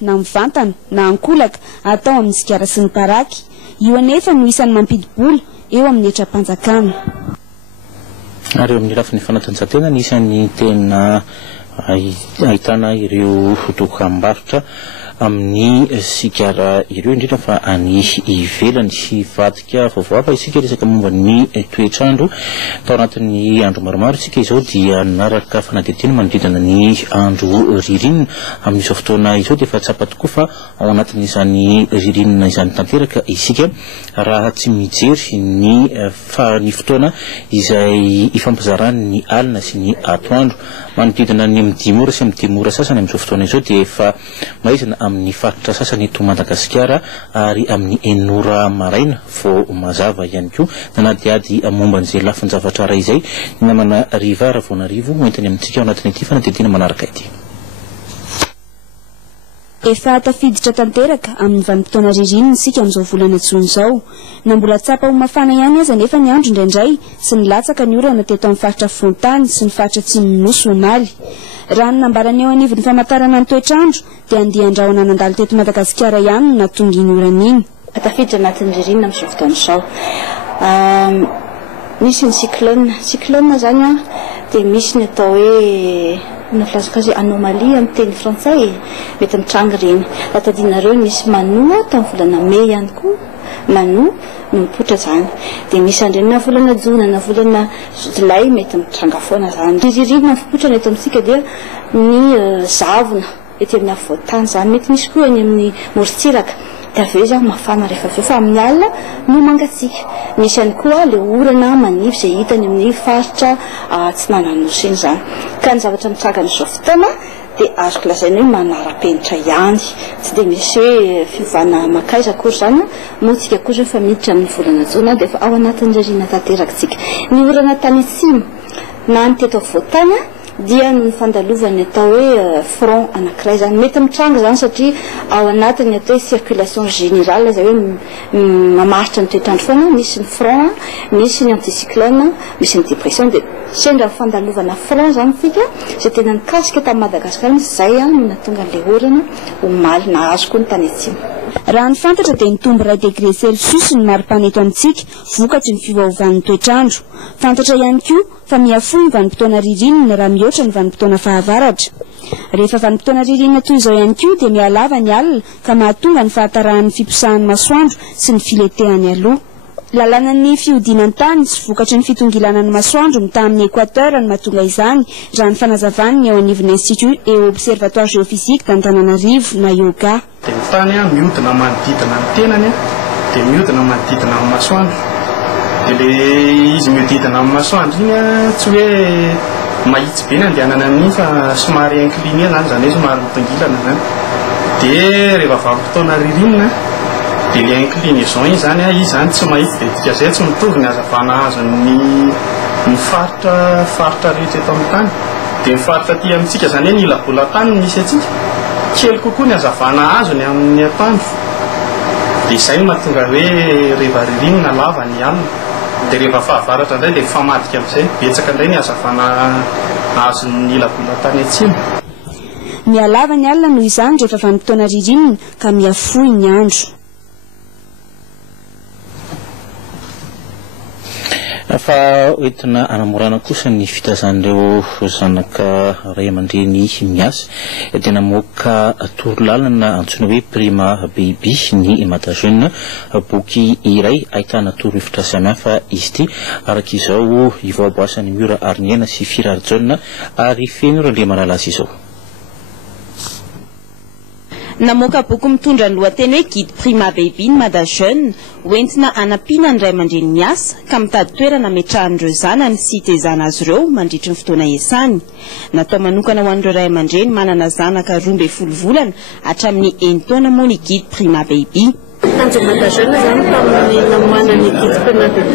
na mivantana na ankolaka atao amin'ny sikara sy ny paraky. Io anefa no isan'ny mampidi-bola eo amin'ny etra-panjakana. Ary amin'ny lafiny fanatanjahantena ny isan'ny tena ahitana ireo dokam-barotra amin'ny sikara ireo indrindra fa any ivelany sy vadika vaovao fa isika resaka momba ny toetrandro tao anatin'ny andro maromaro isika izao dia naraka fanadidina manodidina ny andro ririnina amin'izao fotoana izao dia efa tsapa tokoa fa ao anatin'izany ririnina izany tanteraka isika raha tsy mijery ny fotoana izay ifampizarany ny alina sy ny atoandro manodidina ny amin'ny 10 ora sy amin'ny 10 ora sasany amin'izao fotoana izao dia efa maizina amin'ny faritra sasany eto Madagasikara ary amin'ny 9 ora maraina vao mazava ihany koa nanadiady momba an'izay lafiny zavatra ray izay ny namana riva Ravonarivo hoentiny amintsika ao anatin'ny ity fanadidina manaraka ity. Efa tafiditra tanteraka amin'ny vanim-potoana ririnina isika amin'izao volana Jona izao. Na mbola tsapa ho mafana ihany aza nefa ny andro indraindray sy ny latsaka ny orana teto amin'ny faritra Fontany sy ny faritra Atsimon'Nosy Omaly. Raha ny nambarany eo anivon'ny famantarana ny toetrandro dia andian-drahona nandalo teto Madagasikara ihany no nahatonga iny orana iny. Tafiditra anatin'ny ririnina amin'izao fotoana izao. Misy ny cyclone zany dia misy ny atao hoe naflazokazy anomalie amin'ny teny frantsay mety mitranga reny. Latadinareo misy manoa tamin'ny volana May ihany koa manoa no mipoitra zany. Dia misy andreny na volana Jona na volana Jolay mety mitranga foana zany. Ny ririnina fipoitra eto amintsika dia ny zavona ety amin'ny afovoan-tany zany mety misy koa eny amin'ny morontsiraka. Dia avy eo zany mafana rehefa avy eo fa amin'ny alina no mangatsiaka. Misy ihany koa ilay orana manify izay hitany amin'ny faritra Atsinanan'Nosy iny zany. Ka ny zavatra mitranga amin'izao fotoana dia azoko lazaina hoe manara-penitra ihany. Tsy dia misy hoe fiovana makaiza akory zany moa tsika koa zao efa miditra amin'ny volana Jona dia efa ao anatin'ny ririnina tanterakatsika. Ny orana tany atsimo na ny teto afovoan-tany dia ny fandalovany atao hoe front anankiray zany mety mitranga zany satria ao anatiny atao hoe circulation générale izay hoe mamaritra ny toetrandro foana. Misy ny front, misy ny anticyclone, misy ny dépression. Dia sendra fandalovana front zany fika izay tena nikasika tamin'ny Madagasikara izay no nahatonga an'ilay orana omaly na azo koa ny tany atsimo. Raha ny fantatra dia nitombo 2 degré Celsius ny maripana eto amintsika vokatry ny fiovaovan'ny toetrandro. Fantatra ihany koa fa miafoy ny vanim-potoana ririnina raha mihoatra ny vanim-potoana fahavaratra. Rehefa vanim-potoana ririnina toy izao ihany koa dia mihalava ny alina ka mahatonga ny fahatarahan'ny fiposahan'ny masoandro sy ny filetehany aloha. Lalanan'ny fiodinantany sy vokatry ny fitongilanan'ny masoandro mitaha amin'ny équateur ny mahatonga izany raha ny fanazavany eo anivon'ny Institut et Observatoire Géophysique d'Antananarivo na yoga. Dia ny tany mihodina manodidina ny tenany dia mihodina manodidina amin'ny masoandro. Dia ilay izy mihodidina amin'ny masoandro iny tsy hoe mahitsy be ny andehanana amin'iny fa somary incliné zany hoe somary mitongilana zany. Dia rehefa vanim-potoana ririnina dia ilay inclinaison iny zany izy zany tsy mahitsy dia dika izay tsy mitovy ny hazavana azon'ny faritra rehetra eto amin'ny tany. Dia ny faritra aty amintsika zany hoe ny ilabolan-tany misy atsika kely kokoa ny hazavana azony amin'ny atoandro. Dia izay no mahatonga hoe rehefa ririnina lava ny alina. Dia rehefa fahavaratra indray dia mifamadika amin'izay betsaka indray ny hazavana azon'ny ilabolan-tany atsimo. Mihalava ny alina noho izany rehefa vanim-potoana ririnina ka miafoy ny andro. Fa entina anamorana kosa ny fitazan'ireo zanaka ray aman-dreny miasa dia namoaka torolalana antsoina hoe Prima Baby ny Madajeune, boky iray ahitana torohevitra samihafa izy ity araka izao ivoaboasan'ny Mura Arniana sy Firary Jaune ary feno ireo malaza izao. Namoaka boky mitondra ny lohateny hoe Guide Prima Baby ny Madajeune hoentina anampiana ny ray aman-dreny miasa ka mitady toerana ametrahan'ireo zanany sy hitezana azy ireo mandritra ny fotoana iasany. Natao manokana ho an'ireo ray aman-dreny manana zanaka 12 volana hatramin'ny 9 taona moa ny Guide Prima Baby. Tanjy Madajeune zany tamin'ny namoana ny Guide Prima Baby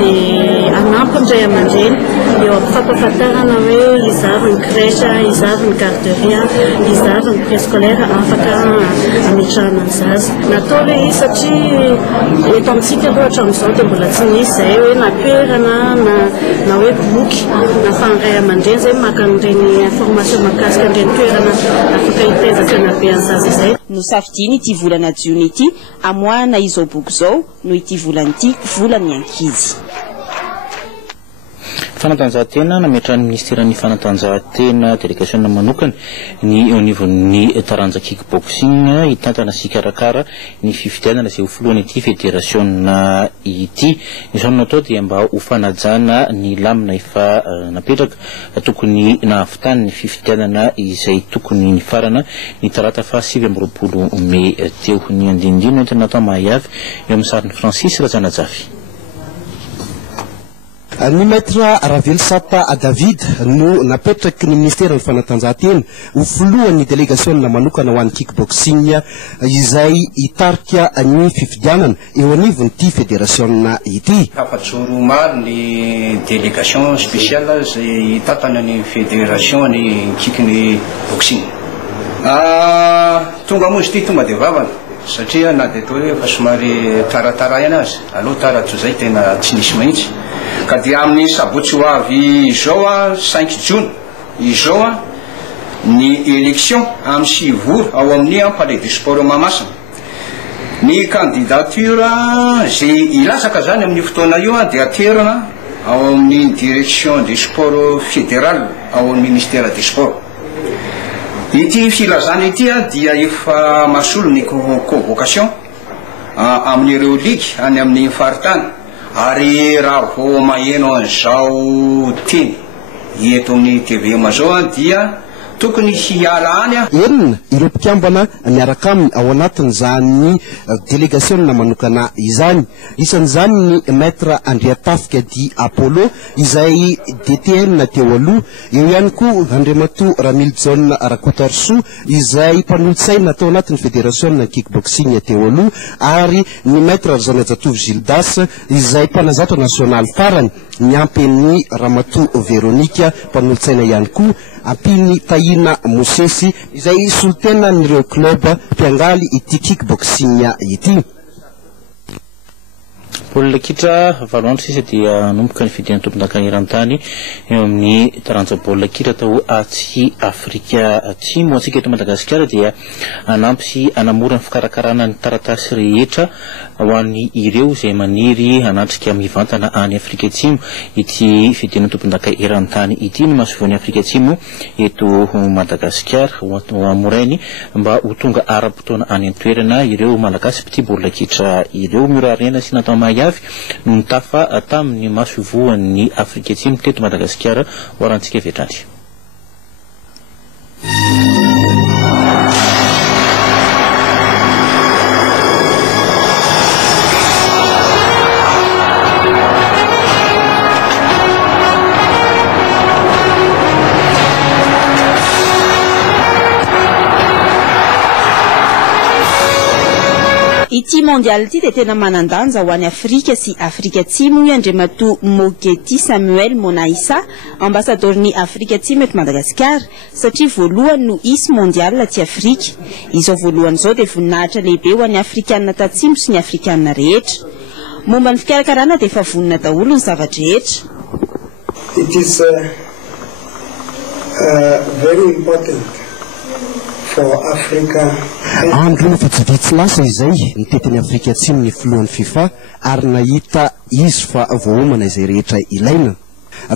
dia anampindray aman-dreny eo ampifampahafantarana hoe izavy ny crèche, izavy ny garderia, izavy ny préscolaire afaka ametrahana ny zaza. Natao ilay izy satria eto amintsika aloha hatramin'izao dia mbola tsy nisy izay hoe na toerana na hoe boky na fandray aman-dreny izay maka an'ireny information mahakasika an'ireny toerana afaka hitezaka na be any zaza izay. Nosafidiny ity volana jiony ity amoahana izao boky izao no ity volana ity volany ankizy. Fanatanjahantena nametrahan'ny ministeran'ny fanatanjahantena délégation manokana ny eo anivon'ny taranja kickboxing hitantana sy karakara ny fifidianana izay ho filohan'ny ity fédération ity. Izany natao dia mba ho fanajana ny lamina efa napetraka tokony nahavitany ny fifidianana izay tokony ny farana ny talata fa 7 Mey teo. Ny andindino entiny natao mahayavy eo amin'ny sarin'ny Francis Rajanajafy. Ny maître Ravelisapa David no napetraky ny ministera ny fanatanjahantena ho filohan'ny délégation manokana ho an'ny kickboxing izay hitarika ny fifidianana eo anivon'ity fédération ity. Afajoro maro ny délégation spéciale izay hitatana ny fédération ny kickny boxing. Tonga mozy ity tonga dia vavana satria na dia toa hoe fa somary tarataray azy aloha tarato zay tena tsy nisy mahitsy. Ka dia amin'ny sabotsy ho avy izao 5 June izao ny élection amin'ny sivoro ao amin'ny palais du sport Mahamasina. Ny candidature zay ilasaka zany amin'ny fotoana io dia aterana ao amin'ny direction des sports fédéral ao amin'ny ministère des sports. Ity filazana ity dia efa masolo ny convocation amin'ireo ligue any amin'ny faritany. Ary raha vao maheno an'izao teny eto amin'ny TV mazao dia tokony hiala any enina ireo mpikambana miaraka aminy ao anatin'izany délégation manokana izany. Isan'izany ny maître Andrea Tafika di Apollo izay DTN teo aloha, eo ihany koa Andriamatoa Ramiljon Rakotarso izay mpanolotsaina tao anatin'ny fédération kickboxing teo aloha, ary ny maître Zanajatovo Gildas izay mpanazatra national farany, miampy Ramatoa Veronika mpanolotsaina ihany koa, ampiny Taina Mosesy izay solitena n'ireo club mpiangaly ity kickboxing ity. Baolina kitra valo andro sisa dia nomboka ny fidian'ny tompon-dakan'ny eran-tany eo amin'ny taranja baolina kitra atao atsy Afrika Atsimo. Antsika eto Madagasikara dia anampy sy anamora ny fikarakarana ny taratasy rehetra ho an'ny ireo izay maniry hanatrika mivantana any Afrika Atsimo. Ity fidian'ny tompon-daka eran-tany ity no mahasovoan'ny Afrika Atsimo eto Madagasikara ho amorainy mba ho tonga ara-potoana any an-toerana ireo malagasy mpity baolina kitra ireo. Miorarena sy natao mahayavy no nitafa tamin'ny mahasovoan'ny Afrika Atsimo teto Madagasikara ho arantsika vetrany. Ity mondial ity dia tena manandanja ho an'ny Afrika sy Afrika Atsimo. Andriamatoa Mogeti Samuel Monaisa, ambassadorny Afrika Atsimo eto Madagasikara, satria voalohany no isy mondial aty Afrika. Izao voalohany izao dia voninahitra lehibe ho an'ny Afrikanina tatsimo sy ny Afrikanina rehetra. Momba ny fikarakarana dia efa vonina daholo ny zavatra rehetra. It is very important for Africa. Andro vitsivitsy lasa izay nitetin'ny Afrika Atsimo ny filohan'ny FIFA ary nahita izy fa voaomana izay rehetra ilaina.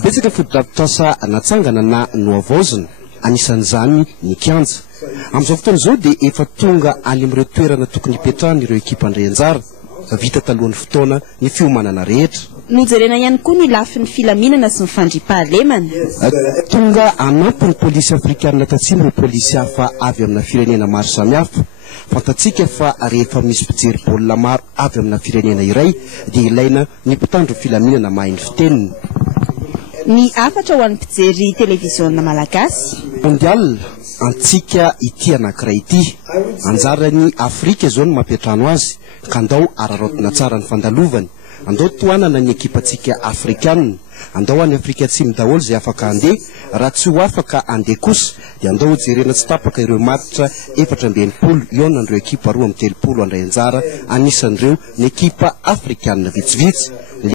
Betsaka fotodrafitrasa natsangana na noavaozina, anisan'izany ny kianja. Amin'izao fotoana izao dia efa tonga any amin'ireo toerana tokony hipetrahana ireo ekipa andrianjara, vita talohan'ny fotoana ny fiomanana rehetra. Nojerena ihany koa ny lafin'ny filaminana sy ny fandriampahalemana. Tonga anampy ny polisy afrikanina tatsimo ny polisy hafa avy amina firenena maro samihafa. Fantatsika fa rehefa misy mpijery baolina maro avy amina firenena iray dia ilaina ny mpitandro filaminana mahay ny fiteniny. Ny afatra ho an'ny mpijery televisiona malagasy. Mondial antsika ity anankiray ity. Anjarany Afrika izao no mampiatrano azy, ka andao ararotina tsara ny fandalovany. andao toanana ny ekipantsika afrikanina andao any Afrika Atsimo daholo zay afaka andeha raha tsy ho afaka andeha kosa dia andao jerena tsy tapaka ireo matitra 420 eo nandreo ekipa 2-30 andray anjara anisan'ireo ny ekipa afrikanina vitsivitsy